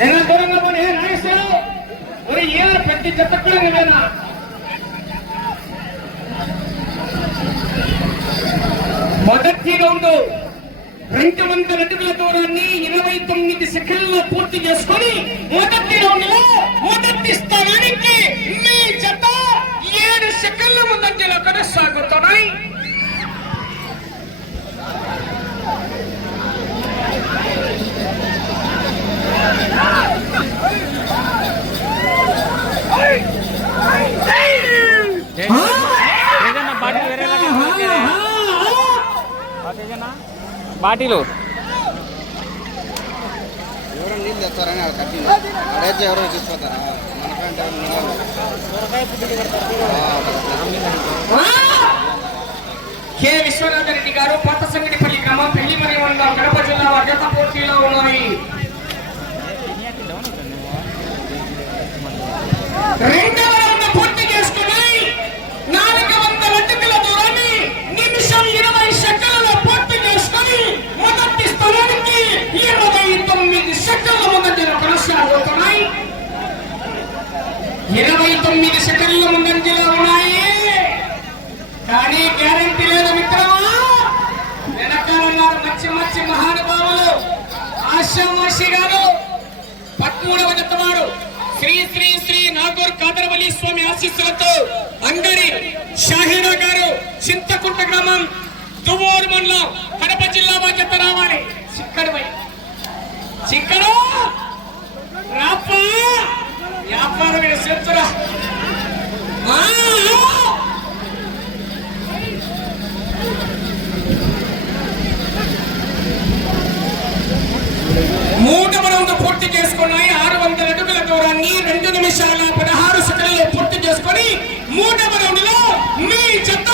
నేను దూరంగా పోనీ నాగేశ్వరరావు మరి ఏదో ప్రతి జత కూడా నువ్వేనా మొదటి రౌండ్ 200 అడుగుల దూరాన్ని 29 సెకండ్లలో పూర్తి చేసుకొని మొదటి రౌండ్ లో మొదటి స్థానానికి మీ జత 7 సెకండ్ల ముందంజలో కొనసాగుతున్నాయి. బాటిలు ఎవరో నీళ్ళు తెస్తారని అది కట్టింది అడైతే ఎవరో తీసుకొస్తారా మనకంటే కె విశ్వనాథ రెడ్డి గారు పాత సంగటిపల్లి గ్రామం పెళ్లిమరి మండలం కడప జిల్లా జత పోటీలో ఉన్నాయి. రెండవ రౌండ్ పూర్తి చేసుకున్నాయి. 400 అడుగుల దూరాన్ని నిమిషం 20 సెకండ్లలో పూర్తి చేసుకుని మొదటి స్థానానికి 29 సెకండ్ల ముందంజలో కొనసాగుతున్నాయి. 29 సెకండ్ల ముందంజలో ఉన్నాయి. కానీ గ్యారంటీ లేదు మిత్రమా. వెనకాలన్నారు మంచి మహానుభావులు. ఆశామాషి గారు 13వ జతవారు శ్రీ శ్రీ శ్రీ నాగూర్ కాదరవల్లి స్వామి ఆశీస్సులతో అంగడి షాహీనా గారు చింతకుంట గ్రామం దువ్వూరు మండలం కడప జిల్లా బాధ్యత రావాలి. చిక్కడు రాప వ్యాపారం చేస్తురా మూడవ రౌండ్ పూర్తి చేసుకున్నాయి. 600 అడుగుల దూరాన్ని 2 నిమిషాల 16 సెకండ్లలో పూర్తి చేసుకొని మూడవ రౌండ్ లో మీ జత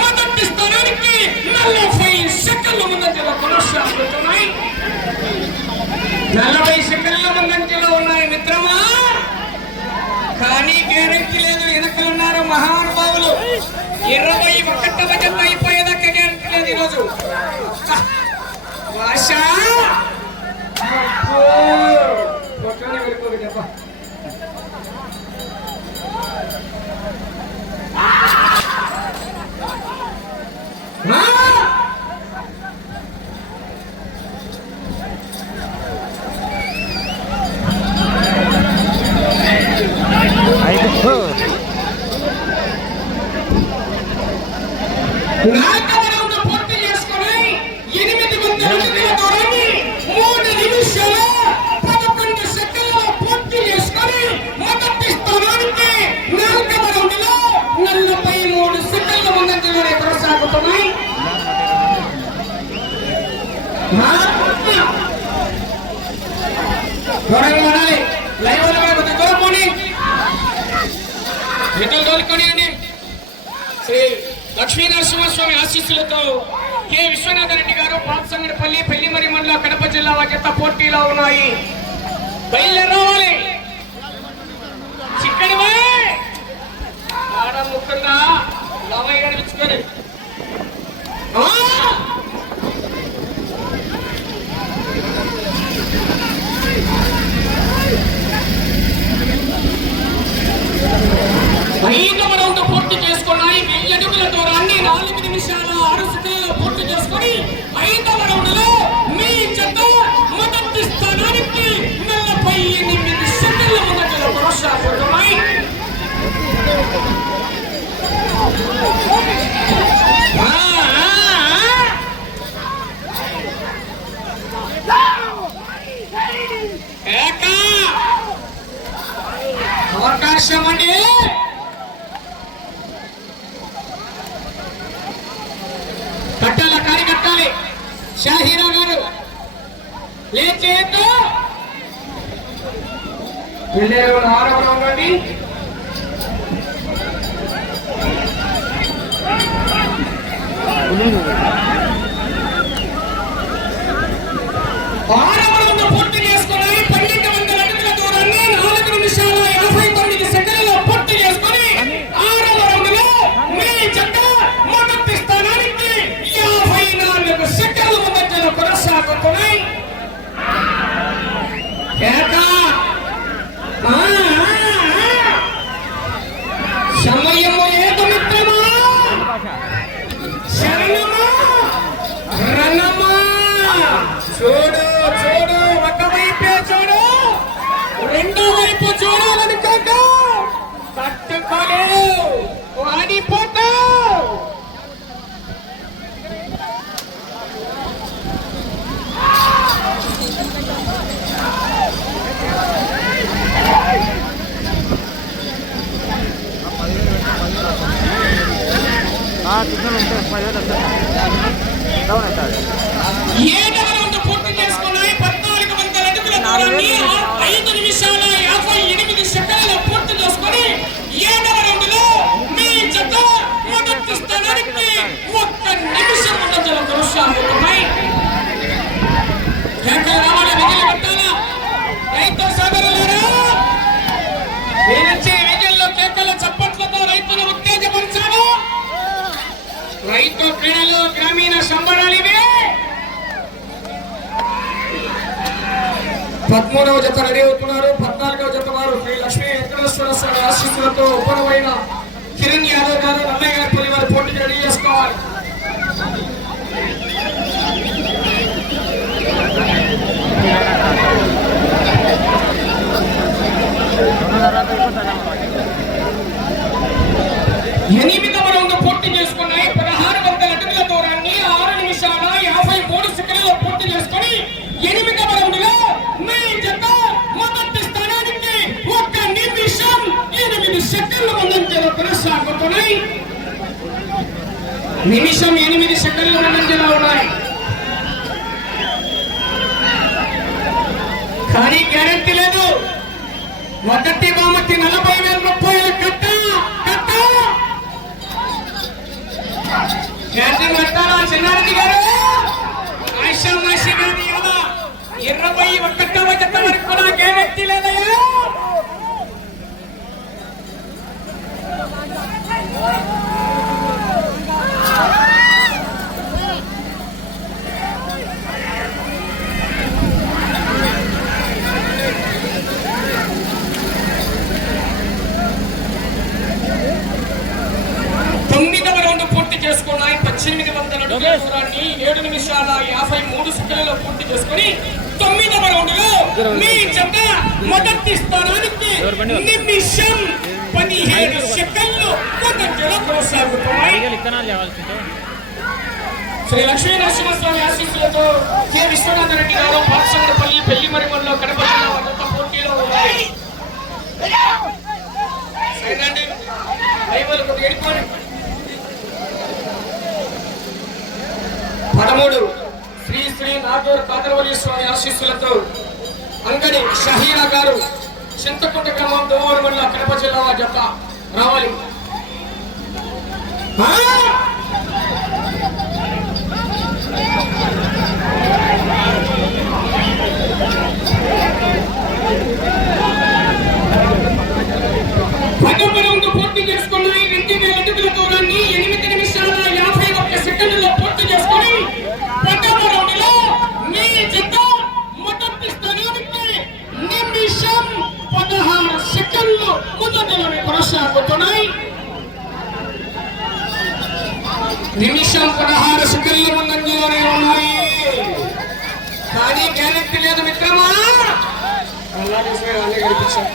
మొదటి స్థానానికి 40 సెకండ్ల ముందంజలో కొనసాగుతున్నాయి. 40 సెకండ్ల ముందంజలో ఉన్నాయి మిత్రమా. కానీ గ్యారెంటీ లేదు. వెనక ఉన్నారు మహానుభావులు. 21వ జత అయిపోయేదాకా గ్యారెంటీ లేదు ఈరోజు. భాష పూర్తి చేసుకుని 8 అడుగుల దూరాన్ని 3 నిమిషాల 11 సెకండ్లలో పూర్తి చేసుకొని మొదటి స్థానానికి 4వ రౌండ్ లో 43 సెకండ్ల ముందంజలోనే కొనసాగుతున్నాయి. శ్రీ లక్ష్మీ నరసింహస్వామి ఆశీస్సులతో కె విశ్వనాథ రెడ్డి గారు పాతసంగడిపల్లి పెళ్లిమరి మండలం కడప జిల్లా జత పోటీలో ఉన్నాయి. బయలుదేరావాలి. చిక్కడి ముఖ్యంగా లవయ్య కనిపించుకొని ఐదవ రౌండ్ పూర్తి చేసుకున్నాయి. 1000 అడుగుల దూరాన్ని 4 నిమిషాల 6 సెకండ్లలో పూర్తి చేసుకుని 5వ రౌండ్ లో మీ జత మొదటి స్థానానికి 48 సెకండ్ల ముందంజలో కొనసాగుతున్నాయి. అవకాశం అండి. కట్టాల కారి కట్టాలి. షాహీరా గారు లేచేతో వెళ్ళేవాళ్ళు 6వ రౌండ్ అండి. పూర్తి చేసుకున్నాయి. 1200 అడుగుల దూరాన్ని 4 నిమిషాల 59 సెకండ్లలో పూర్తి చేసుకుని 6వ రౌండ్ లో మీ జత మొదటి స్థానానికి 54 సెకండ్ల ముందంజలో కొనసాగుతున్నాయి. చూడు చూడు, ఒకవైపే చూడు, రెండో వైపు చూడాలనుకోకు, తట్టుకోలేవు, వాడిపోతావు. టిఫిన్ ఉంటే 10,000 డౌన్ అవుతుంది. 7వ రౌండ్ పూర్తి చేసుకున్నాయి. 1400 అడుగుల దూరాన్ని 5 నిమిషాల 58 సెకండ్లలో పూర్తి చేసుకొని 7వ రౌండ్ లో మీ జత మొదటి స్థానానికి 1 నిమిషం ముందంజలో కొనసాగుతున్నాయి. కేకలు రావాలి, విజయలు పెట్టాలా రైతు సోదరులారా? వీరొచ్చే విజయంలో కేకల చప్పట్లతో రైతులు ఉత్తేజపరిచారు. రైతు క్రీడలు గ్రామీణ సంబరాలివే. 13వ జత రెడీ అవుతున్నారు. 14వ జత వారు శ్రీ లక్ష్మీ వెంకటేశ్వర స్వామి ఆశీస్సులతో ఉపనమైన కిరణ్ యాదవ్ గారు, నల్లయ్య గారి పల్లి వారు పోటీకి రెడీ చేసుకోవాలి. ఎనిమిదవ రౌండ్ పూర్తి చేసుకున్నాయి. 1600 అడుగుల దూరాన్ని 6 నిమిషాల 53 సెకండ్లలో పూర్తి చేసుకొని 8వ రౌండ్ లో మీ జత మొదటి స్థానానికి 1 నిమిషం 8 సెకండ్ల ముందంజలో కొనసాగుతున్నాయి. నిమిషం 8 సెకండ్ల ముందంజలో ఉన్నాయి. కానీ గ్యారంటీ లేదు. మొదటి బహుమతి 40,000 రూపాయలు కట్ట క్యాన్సర్ అంటారా చిన్నారెడ్డి గారు? ఆశామాషి గారి 21వ జత వరకు కూడా గ్యారెంటీ లేదయ్యా. చేసుకున్నాయి. 1800 అడుగుల దూరాన్ని 7 నిమిషాల 53 సెకండ్లలో పూర్తి చేసుకుని 9వ రౌండ్ లో మీ జత మొదటి స్థానానికి నిమిషం 17 సెకండ్లు ముందంజలో కొనసాగుతున్నాయి. శ్రీ లక్ష్మీ నరసింహస్వామి ఆశీస్సులతో కె విశ్వనాథ రెడ్డి గారు పాఠశాలపల్లి పెళ్లి మరిమల్లో కడప జిల్లా వద్ద పోటీలో ఉన్నాయి. సరేనండి, లైవ్లు కొద్దిగా ఎడుకోండి. 13 శ్రీ శ్రీ నాగూర్ కాదరవల్లి స్వామి ఆశీస్సులతో అంగడి షహీరా గారు చింతకుంట గ్రామం దోమూరు మండలం కడప జిల్లా జత రావాలి. పూర్తి చేసుకున్నాయి. 2000 అడుగుల దూరాన్ని 8 నిమిషాల 51 సెకండ్లలో పూర్తి చేసుకుని 10వ రౌండ్ లో మీ జత మొదటి స్థానానికి నిమిషం 16 సెకండ్లు ముందంజలోనే కొనసాగుతున్నాయి. నిమిషం 16 సెకండ్లు ముందంజలోనే ఉన్నాయి. కానీ గ్యారెంటీ లేదు మిత్రమా. అన్నీ కనిపించారు.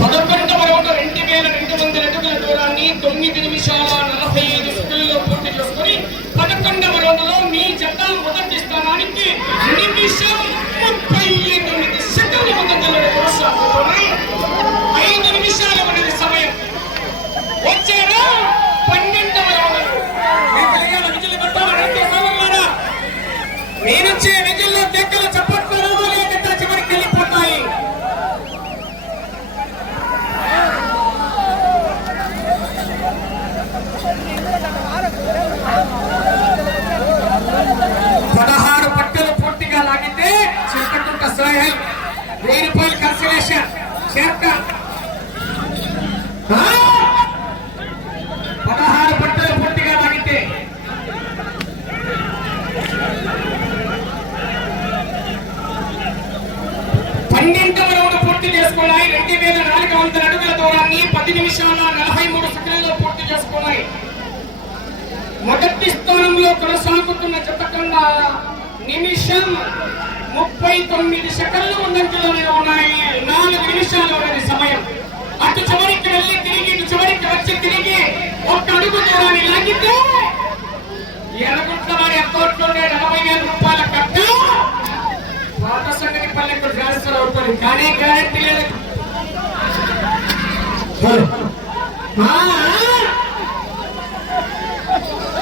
పదకొండవ రౌండ్ 2200 అడుగుల దూరాన్ని 9 నిమిషాల 45 సెకండ్లలో పూర్తి చేసుకుని 11వ రౌండ్ లో మీ 10 నిమిషాల 43 సెకండ్లలో పూర్తి చేసుకున్నాయి. మొదటి స్థానంలో కొనసాగుతున్న జత కన్నా నిమిషం 39 సెకండ్లు ముందంజలోనే ఉన్నాయి. 4 నిమిషాలు ఉన్నది సమయం. అటు చివరికి వెళ్ళి తిరిగి ఇటు చివరికి వచ్చి తిరిగి ఒక్క అడుగు దూరాన్ని లాగితే ఎర్రగుంట్ల వారి అకౌంట్లోనే 40,000 రూపాయల కట్ట పాత సంగతి పల్లెకు ట్రాన్స్ఫర్ అవుతుంది. కానీ గ్యారెంటీ లేదు.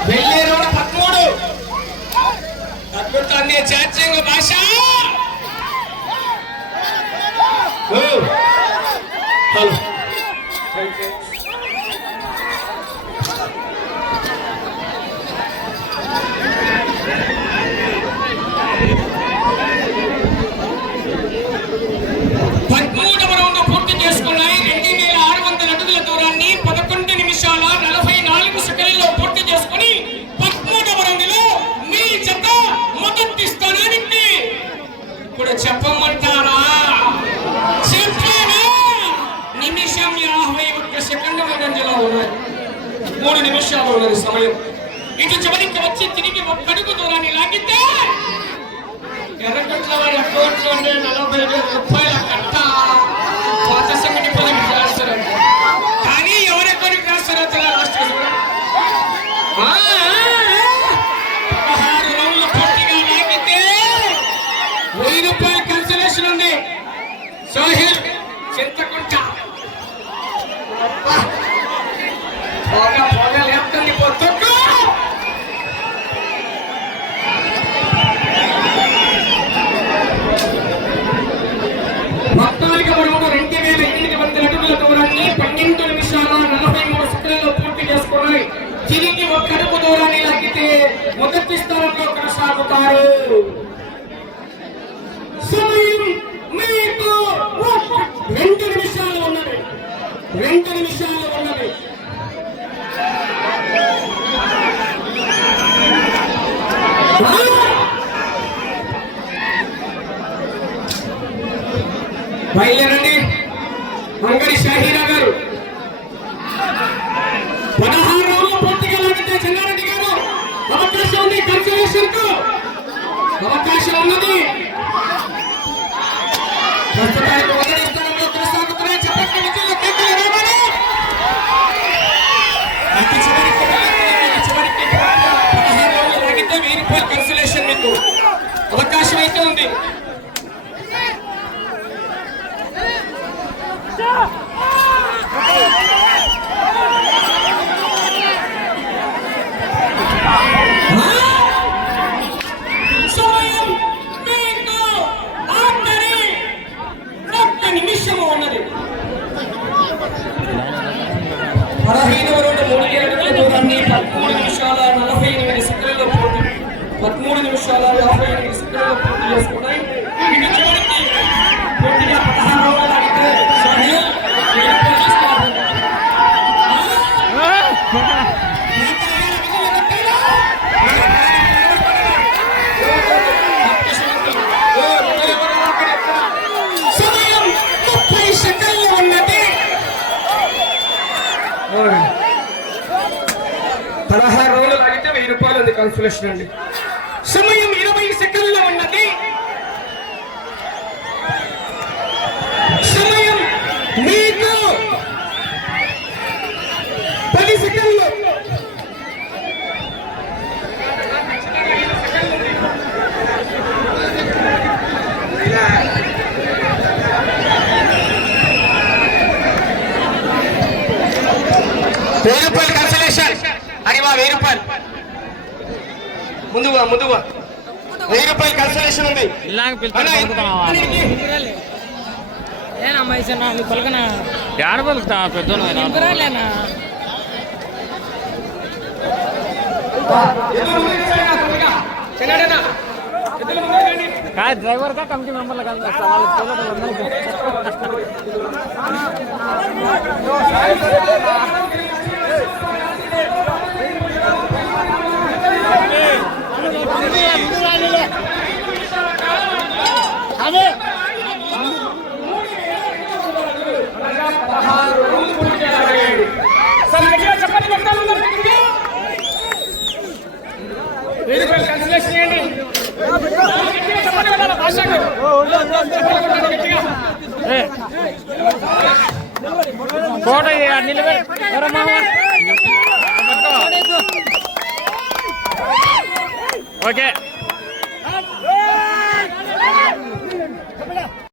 వెళ్ళే రోడ్ 13 అద్భుతాన్ని చాచింగ్ భాష. హలో 13వ రౌండ్ పూర్తి చేసుకున్నాయి. 2600 అడుగుల దూరాన్ని 11 నిమిషాల 44 సెకండ్లలో పూర్తి చేసుకుని 13వ రౌండ్లో మీ జత మొదటి స్థానానికి ఇప్పుడు చెప్పమంటారా? చెప్పారా? నిమిషం 51 సెకండ్ల ముందంజలో ఉన్నాయి. 3 నిమిషాలు ఉన్నది సమయం. ఇటు చివరికి వచ్చి తిరిగి ఒక్కడుగు దూరాన్ని లాగితే ఎర్రగట్ల వారి అకౌంట్లో 40,000 రూపాయల కట్ట పాత సంగతి పనికి ట్రాన్స్ఫర్ అవుతుంది. కానీ ఎవరెక్కడికి ట్రాన్స్ఫర్ అవుతారో లాస్ట్ 16 రౌండ్లు పూర్తిగా లాగితే 1000 రూపాయల కన్సలేషన్ ఉంది. సోహిల్ చింతకుంట పోగా లేపుతుంది. పోతొక్కు మొత్తానికి మనము 2,800 అడుగుల దూరాన్ని 12 నిమిషాల 43 సెకండ్లలో పూర్తి చేసుకున్నాయి. తిరిగి ఒక్క అడుగు దూరాన్ని లాగితే మొదటి స్థానంలో కొనసాగుతారు. సమయం మీకు 2 నిమిషాలు ఉన్నది. 2 నిమిషాలు ఉన్నది. బయలుదేరండి. అంగడి షాహీరా గారు 16 రౌండ్లు పూర్తిగా లాగితే చెన్నారెడ్డి గారు అవకాశం ఉంది. కన్సలేషన్ కు అవకాశం ఉన్నది. ప్రస్తుతానికి మొదటి స్థానంలో కొనసాగుతున్నాయి. చెప్పండి విజయంలో కేకలు రావాలి. అటు చివరికి 16 రౌండ్లు లాగితే 1000 రూపాయల కన్సలేషన్ మీకు అవకాశం అయితే ఉంది. సమయం మీకు ఆఖరి 1 నిమిషము ఉన్నది. 15వ రౌండ్ 3 అడుగుల దూరాన్ని 13 నిమిషాల 48 సెకండ్లలో పూర్తి 13 నిమిషాల 58 సెకండ్లలో పూర్తి చేసుకున్నాయి. ఇక చివరికి పూర్తిగా 16 రౌండ్లు లాగితే సాహిల్ సమయం 30 సెకండ్లు ఉన్నది. 16 రౌండ్లు లాగితే 1000 రూపాయలు ఉంది కన్సలేషన్ అండి. సమయం 20 సెకండ్లు ఉన్నది. సమయం మీకు 10 సెకండ్లు. రూపాయలు కన్సలేషన్ అని 1000 రూపాయలు ముందుగా 1000 రూపాయలు కన్సలేషన్ ఉంది. యాడ పలుకుతా పెద్దోనా కాదు డ్రైవర్ కా కమిటీ మెంబర్లు కాదు అదే రూపాయలు కన్సలేషన్ చేయండి. గట్టిగా చెప్పండి కదా భాష గారు. గట్టిగా. ఫోటో నిలబెట్టి ఓకే